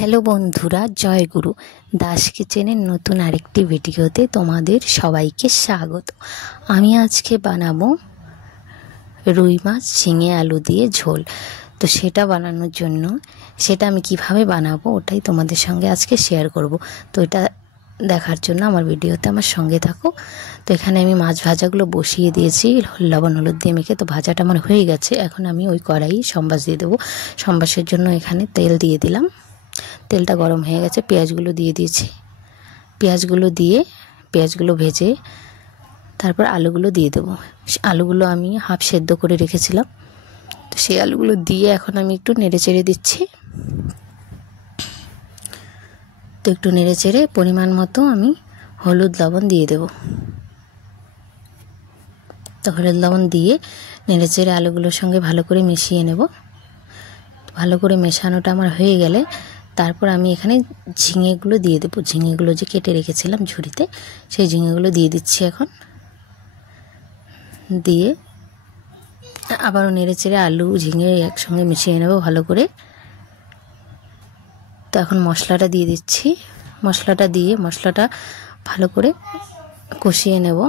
Hello বন্ধুরা, জয় গুরু। দাস কিচেনের নতুন আরেকটি ভিডিওতে তোমাদের সবাইকে স্বাগত। আমি আজকে বানাবো রুই মাছ ঝিঙে আলু দিয়ে ঝোল। তো সেটা বানানোর জন্য সেটা আমি কিভাবে বানাবো ওটাই তোমাদের সঙ্গে আজকে শেয়ার করব। তো এটা দেখার জন্য আমার ভিডিওতে আমার সঙ্গে থাকো। তো এখানে আমি মাছ ভাজাগুলো বসিয়ে দিয়েছি লবণ হলুদ দিয়ে মেখে। তো ভাজাটা আমার হয়ে গেছে। এখন আমি ওই কড়াই সম্বাস দিয়ে দেবো। সম্বাসের জন্য এখানে তেল দিয়ে দিলাম। তেলটা গরম হয়ে গেছে, পেঁয়াজগুলো দিয়ে দিয়েছি। পেঁয়াজগুলো ভেজে তারপর আলুগুলো দিয়ে দেবো। আলুগুলো আমি হাফ সেদ্ধ করে রেখেছিলাম। তো সেই আলুগুলো দিয়ে এখন আমি একটু নেড়ে চেড়ে দিচ্ছি। তো একটু নেড়ে চেড়ে পরিমাণ মতো আমি হলুদ লবণ দিয়ে দেব। তো হলুদ লবণ দিয়ে নেড়ে চেড়ে আলুগুলোর সঙ্গে ভালো করে মিশিয়ে নেব। ভালো করে মেশানোটা আমার হয়ে গেলে তারপর আমি এখানে ঝিঙেগুলো দিয়ে দেবো। ঝিঙেগুলো যে কেটে রেখেছিলাম ঝুড়িতে, সেই ঝিঙেগুলো দিয়ে দিচ্ছি। এখন দিয়ে আবারও নেড়ে চেড়ে আলু ঝিঙে একসঙ্গে মিশিয়ে নেব ভালো করে। তো এখন মশলাটা দিয়ে দিচ্ছি। মশলাটা দিয়ে মশলাটা ভালো করে কষিয়ে নেব।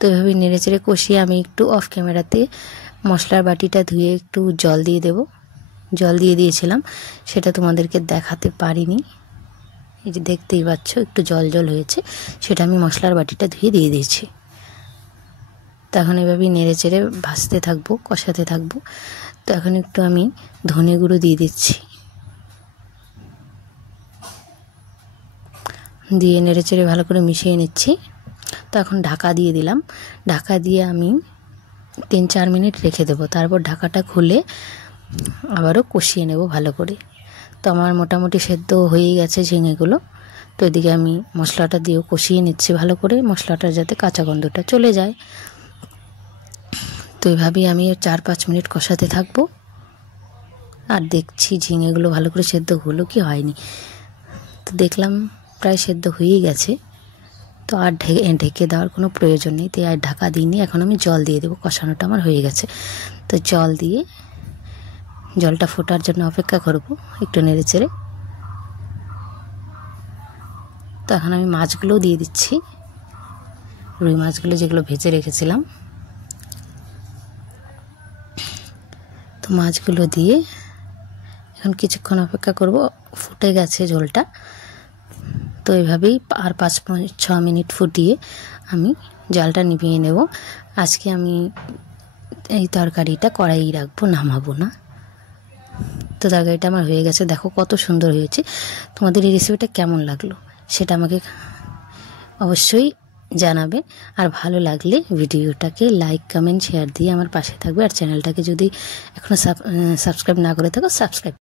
তো এভাবে নেড়ে চেড়ে কষিয়ে আমি একটু অফ ক্যামেরাতে মশলার বাটিটা ধুয়ে একটু জল দিয়ে দেব। জল দিয়ে দিয়েছিলাম, সেটা তোমাদেরকে দেখাতে পারিনি। এই যে দেখতেই পাচ্ছ একটু জল জল হয়েছে, সেটা আমি মশলার বাটিটা ধুয়ে দিয়ে দিয়েছি। তো এখন এভাবেই নেড়ে চেড়ে ভাজতে থাকবো, কষাতে থাকবো। তো এখন একটু আমি ধনে গুঁড়ো দিয়ে দিচ্ছি। দিয়ে নেড়ে চেড়ে ভালো করে মিশিয়ে নিচ্ছি। তো এখন ঢাকা দিয়ে দিলাম। ঢাকা দিয়ে আমি 3-4 মিনিট রেখে দেবো। তারপর ঢাকাটা খুলে আবারও কষিয়ে নেব ভালো করে। তো আমার মোটামুটি সেদ্ধ হয়েই গেছে ঝিঙেগুলো। তো এদিকে আমি মশলাটা দিয়েও কষিয়ে নিচ্ছি ভালো করে, মশলাটার যাতে কাঁচা গন্ধটা চলে যায়। তো এইভাবেই আমি 4-5 মিনিট কষাতে থাকবো। আর দেখছি ঝিঙেগুলো ভালো করে সেদ্ধ হলো কি হয়নি। তো দেখলাম প্রায় সেদ্ধ হয়েই গেছে। তো আর ঢেকে দেওয়ার কোনো প্রয়োজন নেই। তো আর ঢাকা দিইনি। এখন আমি জল দিয়ে দেবো। কষানোটা আমার হয়ে গেছে। তো জল দিয়ে জলটা ফোটার জন্য অপেক্ষা করব একটু নেড়ে চেড়ে। তো এখন আমি মাছগুলোও দিয়ে দিচ্ছি, রুই মাছগুলো যেগুলো ভেজে রেখেছিলাম। তো মাছগুলো দিয়ে এখন কিছুক্ষণ অপেক্ষা করব। ফুটে গেছে ঝোলটা। তো এইভাবেই আর 5-6 মিনিট ফুটিয়ে আমি জলটা নিভিয়ে নেব। আজকে আমি এই তরকারিটা কড়াইয়ে রাখবো, নামাবো না। তো তরকারিটা আমার হয়ে গেছে। দেখো কত সুন্দর হয়েছে। তোমাদের এই রেসিপিটা কেমন লাগলো সেটা আমাকে অবশ্যই জানাবে। আর ভালো লাগলে ভিডিওটাকে লাইক কমেন্ট শেয়ার দিয়ে আমার পাশে থাকবে। আর চ্যানেলটাকে যদি এখনও সাবস্ক্রাইব না করে থাকো, সাবস্ক্রাইব